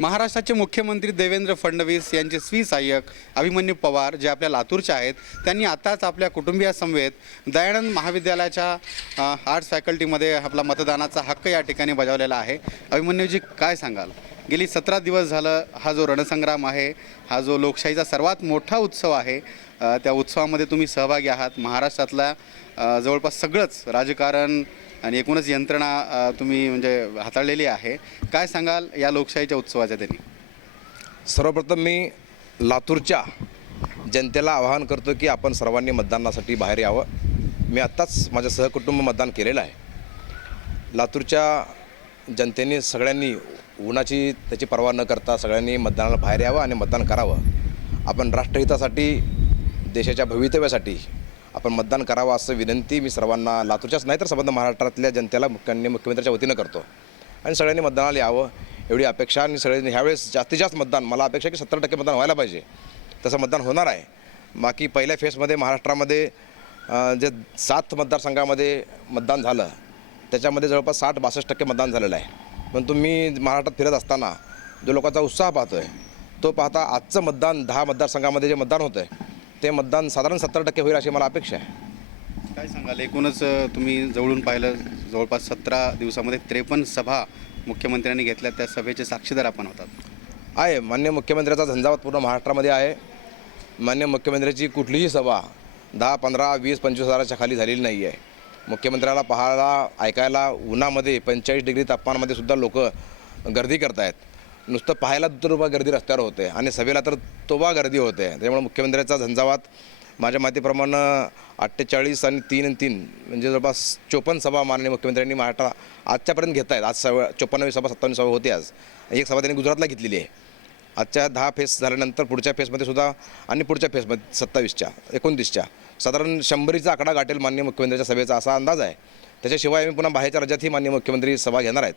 महाराष्ट्राचे मुख्यमंत्री देवेंद्र फडणवीस यांचे स्वी सहाय्यक अभिमन्यू पवार जे आपल्या लातूरचे आहेत त्यांनी आताच आपल्या कुटुंबियासमवेत दयानंद महाविद्यालयाच्या आर्ट्स फॅकल्टीमध्ये आपला मतदानाचा हक्क या ठिकाणी बजावलेला आहे. अभिमन्यूजी काय सांगाल? गेली सतरा दिवस झालं हा जो रणसंग्राम आहे हा जो लोकशाहीचा सर्वात मोठा उत्सव आहे त्या उत्सवामध्ये तुम्ही सहभागी आहात. महाराष्ट्रातल्या जवळपास सगळंच राजकारण आणि एकूणच यंत्रणा तुम्ही म्हणजे हाताळलेली आहे. काय सांगाल या लोकशाहीच्या उत्सवाच्या त्यांनी? सर्वप्रथम मी लातूरच्या जनतेला आवाहन करतो की आपण सर्वांनी मतदानासाठी बाहेर यावं. मी आत्ताच माझं सहकुटुंब मतदान केलेलं आहे. लातूरच्या जनतेने सगळ्यांनी उन्हाची त्याची पर्वा न करता सगळ्यांनी मतदानाला बाहेर यावं आणि मतदान करावं. आपण राष्ट्रहितासाठी देशाच्या भवितव्यासाठी आपण मतदान करावं असं विनंती मी सर्वांना लातूरच्याच नाही तर संबंध महाराष्ट्रातल्या जनतेला मुख्याने मुख्यमंत्र्याच्या वतीनं करतो. आणि सगळ्यांनी मतदानाला यावं एवढी अपेक्षा आणि सगळ्यांनी ह्यावेळेस जास्तीत जास्त मतदान मला अपेक्षा की सत्तर टक्के मतदान व्हायला पाहिजे. तसं मतदान होणार आहे. बाकी पहिल्या फेसमध्ये महाराष्ट्रामध्ये जे सात मतदारसंघामध्ये मतदान झालं त्याच्यामध्ये जवळपास साठ बासष्ट टक्के मतदान झालेलं आहे. पण तुम्ही महाराष्ट्रात फिरत असताना जो लोकांचा उत्साह पाहतो आहे तो पाहता आजचं मतदान दहा मतदारसंघामध्ये जे मतदान होतं आहे ते मतदान साधारण सत्तर टक्के होईल अशी मला अपेक्षा आहे. काय सांगाल? एकूणच तुम्ही जवळून पाहिलं जवळपास सतरा दिवसामध्ये त्रेपन्न सभा मुख्यमंत्र्यांनी घेतल्या त्या सभेचे साक्षीदार आपण होतात. आहे. मान्य मुख्यमंत्र्याचा झंझावात पूर्ण महाराष्ट्रामध्ये आहे. मान्य मुख्यमंत्र्याची कुठलीही सभा दहा पंधरा वीस पंचवीस हजाराच्या खाली झालेली नाही आहे मुख्यमंत्र्याला पाहायला ऐकायला उन्हामध्ये पंचेचाळीस डिग्री तापमानामध्ये सुद्धा लोक गर्दी करत आहेत नुसतं पाहायला तर बा गर्दी रस्त्यावर होते आणि सभेला तर तोबा गर्दी होते. त्यामुळे मुख्यमंत्र्याचा झंझावात माझ्या माहितीप्रमाणे अठ्ठेचाळीस आणि तीन आणि तीन म्हणजे जवळपास चोपन्न सभा माननीय मुख्यमंत्र्यांनी महाराष्ट्र आजच्यापर्यंत घेत आहेत आज सव चोपन्नावी सभा सत्तावन्न सभा होती आज. एक सभा त्यांनी गुजरातला घेतलेली आहे. आजच्या दहा फेस झाल्यानंतर पुढच्या फेसमध्ये सुद्धा आणि पुढच्या फेसमध्ये सत्तावीसच्या एकोणतीसच्या. साधारण शंभरीचा आकडा गाठेल माननीय मुख्यमंत्र्याच्या सभेचा असा अंदाज आहे. त्याच्याशिवाय आम्ही पुन्हा बाहेरच्या राज्यातही माननीय मुख्यमंत्री सभा घेणार आहेत.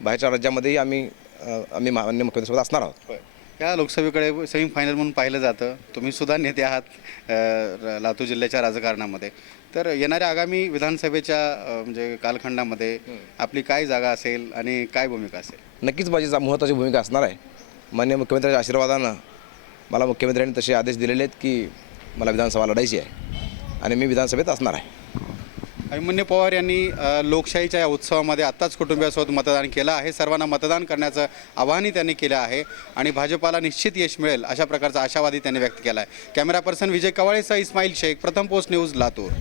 बाहेरच्या राज्यामध्येही आम्ही आम्ही माननीय मुख्यमंत्रीसोबत असणार आहोत. या लोकसभेकडे सेमीफायनल म्हणून पाहिलं जातं. तुम्ही सुद्धा नेते आहात लातूर जिल्ह्याच्या राजकारणामध्ये. तर येणाऱ्या आगामी विधानसभेच्या म्हणजे कालखंडामध्ये आपली काय जागा असेल आणि काय भूमिका असेल? नक्कीच माझी महत्त्वाची भूमिका असणार आहे. मान्य मुख्यमंत्र्यांच्या आशीर्वादानं मला मुख्यमंत्र्यांनी तसे आदेश दिलेले आहेत की मला विधानसभा लढायची आहे आणि मी विधानसभेत असणार आहे. अभिमन्यू पवार यांनी लोकशाहीच्या या उत्सवामध्ये आत्ताच कुटुंबियासोबत मतदान केलं आहे. सर्वांना मतदान करण्याचं आवाहनही त्यांनी केलं आहे आणि भाजपाला निश्चित यश मिळेल अशा प्रकारचा आशावादी त्यांनी व्यक्त केला आहे. कॅमेरा पर्सन विजय कवाळेसह इस्माईल शेख. प्रथम पोस्ट न्यूज लातूर.